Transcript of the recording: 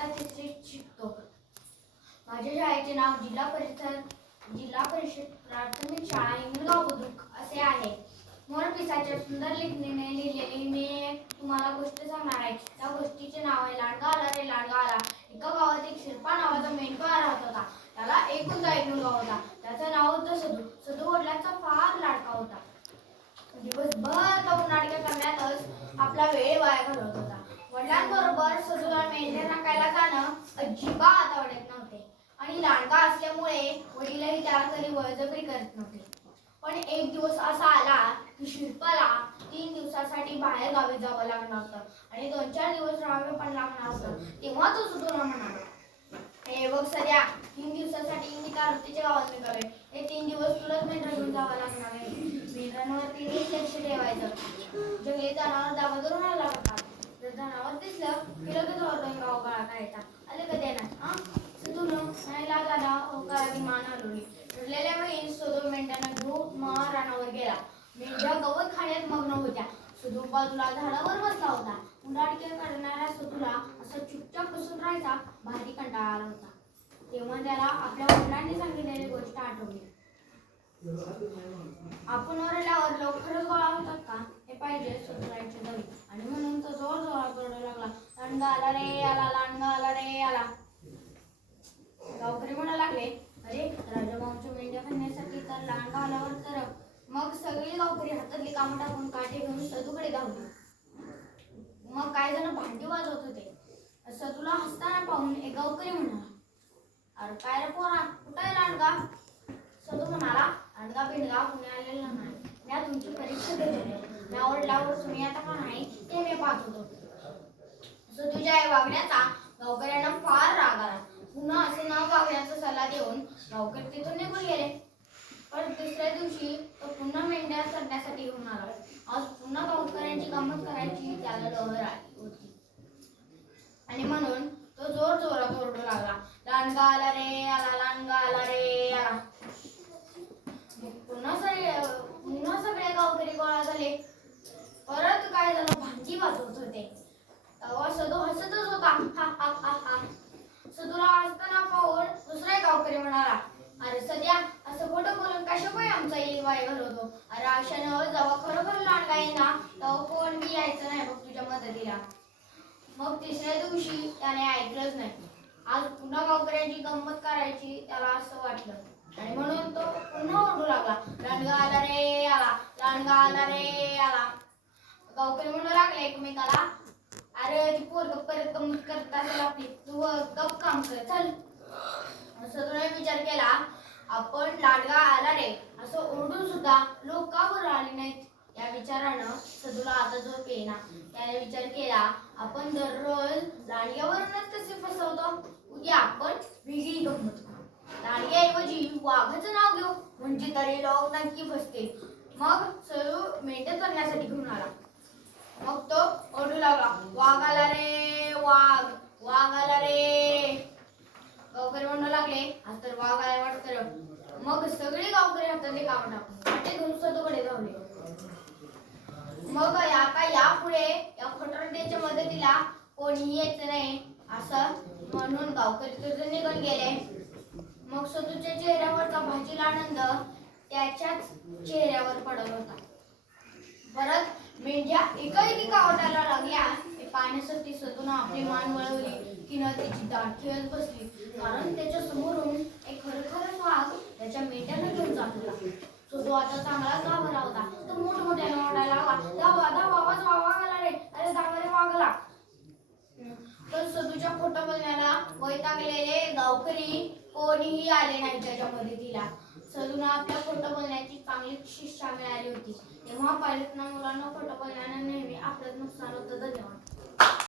आता तिसरीत शिकतो. माझ्या शाळेचे नाव जिल्हा परिषद जिल्हा परिषद प्राथमिक शाळा इंगळगाव बुद्रुक असे आहे. मोरपिसाच्या सुंदर लेखणीने लिहिलेली मी तुम्हाला गोष्ट सांगणार आहे. त्या गोष्टीचे नाव आहे लांडगा आला रे लांडगा आला. एका गावात एक शिरपा नावाचा मेंढपाळ राहत होता. त्याला एकूण एक मुलगा होता. त्याचं नाव होतं सदू. सदू वडिलांचा फार लाडका होता. दिवसभर तो नाटके करण्यातच आपला वेळ वाया घालवत होता वडिलांबरोबर सदूला मेंढ्या टाकायला जाणं अजिबात आवडत नव्हते. आणि लांडगा असल्यामुळे वडीलही त्याला कधी वळजबरी करत नव्हते. पण एक दिवस असा आला की शिल्पाला तीन दिवसासाठी बाहेर गावी जावं लागणार होतं. आणि दोन चार दिवस राहावे पण लागणार होतं. तेव्हा तो सुधुरा म्हणाला हे बघ सध्या तीन दिवसासाठी मी कार्तिकच्या गावात निघालोय. हे तीन दिवस तुलाच मेंढरा घेऊन जावं लागणार आहे. मेंढरांवरती लक्ष ठेवायचं. जंगली जनावर दाबादूर राहायला लागतात जर जनावर दिसलं की लगेच ओरडून गाव गाळा करायचा आले कधी येणार हा सुधून नाही दादा होकाराची मान हलवली रडलेल्या वेळी सुधू मेंढ्यांना घेऊन मग रानावर गेला मेंढ्या गवत खाण्यात मग्न होत्या सुधू बाजूला झाडावर बसला होता उंडाडके करणाऱ्या सुधूला असं चुपचाप बसून राहायचा भारी कंटाळा आला होता तेव्हा त्याला आपल्या वडिलांनी सांगितलेली गोष्ट आठवली आपण ओरडल्यावर लवकरच गोळा होतात का हे पाहिजे सुधरायचे दवी आणि म्हणून तो जोर जोरात ओरडू लागला लांडगा आला रे आला लांडगा आला रे आला. गावकरी म्हणा लागले अरे राजाभाऊच्या मेंढ्या खाण्यासाठी तर लांडगा आल्यावर तर मग सगळी गावकरी हातातली कामं टाकून काठे घेऊन सदूकडे धावली. मग काय जण भांडी वाजवत होते. सदूला हसताना पाहून एक गावकरी म्हणाला अरे काय रे पोरा कुठं आहे लांडगा? सदू म्हणाला लांडगा बिंडगा कुणी आलेला नाही. मी तुमची परीक्षा घेतली मी आवडल्यावर तुम्ही आता का नाही ते मी पाहत होतो. सदूच्या वागण्याचा नौकऱ्यांना फार राग आला. पुन्हा असे न वागण्याचा सल्ला देऊन नौकर तिथून निघून गेले. पण दुसऱ्या दिवशी तो पुन्हा मेंढ्या चढण्यासाठी येऊन आला. आज पुन्हा गावकऱ्यांची गंमत करायची त्याला लहर आली होती. आणि म्हणून तो जोर जोरात ओरडू लागला लांडगा आला रे आला मग पुन्हा सगळे पुन्हा सगळे गावकरी गोळा झाले परत काय झालं भांडी वाजवत होते तेव्हा सदू हसतच होता हा हा हा हा सदूला हसताना पाहून दुसरा एक गावकरी म्हणाला अरे सध्या असं खोटं बोलून कशामुळे आमचा येईल वाय घालवतो? अरे अशानं जेव्हा खरोखर लांडगा येईना तेव्हा कोण बी यायचं नाही बघ तुझ्या मदतीला. मग तिसऱ्या दिवशी त्याने ऐकलंच नाही. आज पुन्हा गावकऱ्यांची गंमत करायची त्याला असं वाटलं. आणि म्हणून तो पुन्हा ओरडू लागला. लांडगा आला रे आला लांडगा आला रे आला गावकरी म्हणू लागले एकमेकाला. अरे ती पोरग परत गंमत करत असेल आपली तू गप काम कर चल. असं तुला विचार केला आपण लांडगा आला रे असं ओरडून सुद्धा लोक का बरं आले नाहीत. या विचारानं सदूला आता जो केला त्याने विचार केला आपण दररोज लांडग्यावरूनच कसे फसवतो? उद्या आपण वेगळी गमत करू. लांडग्याऐवजी वाघाचं नाव घेऊ म्हणजे तरी लोक नक्की फसते मग सदू मेंढ्या करण्यासाठी घेऊन आला. मग तो ओरडू लागला वाघ आला रे वाघ वाघ आला रे. गावकरी म्हणू लागले आज तर वाघ आला वाटत. मग सगळे गावकरी हातातले काम टाकून काटे घेऊन स्वतःकडे धावले मग आता यापुढे या खटरट्याच्या मदतीला कोणी येत नाही असं म्हणून गावकरी तिथून निघून गेले. मग सदूच्या चेहऱ्यावरचा भाजीला आनंद त्याच्याच चेहऱ्यावर पडत होता. परत मेंढ्या एकाएकी कावटाला लागल्या. ते पाण्यासाठी सतून आपली मान वळवली. की न दाट खेळत बसली. कारण त्याच्या समोरून एक खरखरच वाघ त्याच्या मेंढ्यानं घेऊन जात होता. तो जो आता चांगला गाभरा होता तो मोठमोठ्याने ओरडायला लागला धावा धावा वाजवा वाघाला रे. अरे धावा रे वाघला. तर सदूच्या खोटं बोलण्याला वैतागलेले गावकरी कोणीही आले नाही त्याच्या मदतीला. सदूला आपल्या खोटं बोलण्याची चांगली शिक्षा मिळाली होती. तेव्हा पायलटना मुलांना खोटं बोलण्यानं नेहमी आपल्यात नुकसान होतं धन्यवाद.